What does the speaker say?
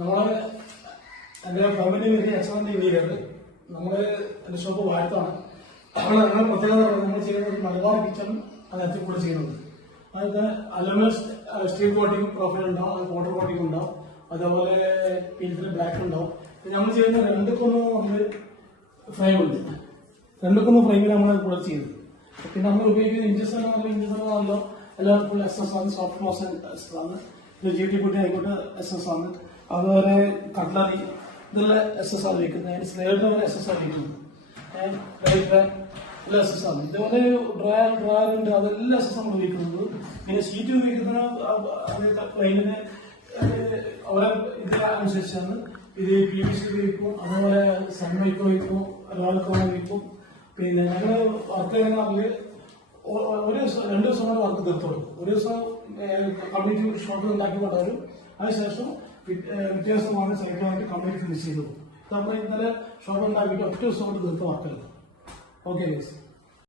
നമ്മള് എന്റെ family excellent ഇന്ത്യയിലുണ്ട്. നമ്മള് എന്റെ ഷോപ്പ് വാഴത്താണ്. അങ്ങനെ പ്രത്യേകത നമ്മൾ ചെയ്യുന്നത് മലബാർ കിച്ചൺ അതിനകത്ത് കൂടെ ചെയ്യുന്നത്. അതായത് അലുമിനിയം സ്റ്റീൽ കോട്ടിംഗ് പ്രൊഫൈൽ ഉണ്ടാവും, അത് വാട്ടർ കോട്ടിംഗ് ഉണ്ടാവും, അതേപോലെ പിന്നെ ബ്ലാക്ക് ഉണ്ടാവും. നമ്മൾ ചെയ്യുന്ന 2:1 ഫ്രെയിം ഉണ്ട്. 2:1 ഫ്രെയിമിൽ നമ്മൾ കൂടെ ചെയ്യുന്നത്. പിന്നെ നമ്മൾ ഉപയോഗിക്കുന്ന ഇഞ്ചസാണല്ലോ എല്ലാവർക്കും SS ആണ്, സോഫ്റ്റ് മോഷൻ SS ആണ്, GT പുട്ടി ആയിക്കോട്ടെ SS ആണ്, അതുപോലെ കട്ട്ലറി ഇതെല്ലാം SS ആണ് വയ്ക്കുന്നത്. സ്ലൈഡർ SS ആണ് വയ്ക്കുന്നത്. എല്ലാം SS ആണ്. ഇതുപോലെ ഡ്രയറുണ്ട്, അതെല്ലാം SS നമ്മൾ ഉപയോഗിക്കുന്നത്. പിന്നെ ഷീറ്റ് ഉപയോഗിക്കുന്ന പ്ലെയിനിന് അവരെ ഇതിനനുസരിച്ചാണ്. ഇത് PVC ഉപയോഗിക്കും, അതുപോലെ സൺമൈക്ക് വയ്ക്കും, ഒരാൾക്ക് വയ്ക്കും. പിന്നെ ഞങ്ങൾ വർക്ക് ചെയ്യുന്ന ഒരു ദിവസം 2 ദിവസം കൊണ്ട് വർക്ക് തീർത്തോളൂ. ഒരു ദിവസം കംപ്ലീറ്റ് ഷോപ്പ് ഉണ്ടാക്കി കൊണ്ടുവരും. അതിനുശേഷം വ്യത്യാസമാണ് സൈക്കിളായിട്ട് കംപ്ലീറ്റ് ഫിനിഷ് ചെയ്തു. നമ്മൾ ഇന്നലെ ഷോപ്പ് ഉണ്ടാക്കിയിട്ട് 1 ദിവസം കൊണ്ട് തീർത്ത വർക്കല്ല. ഓക്കെ.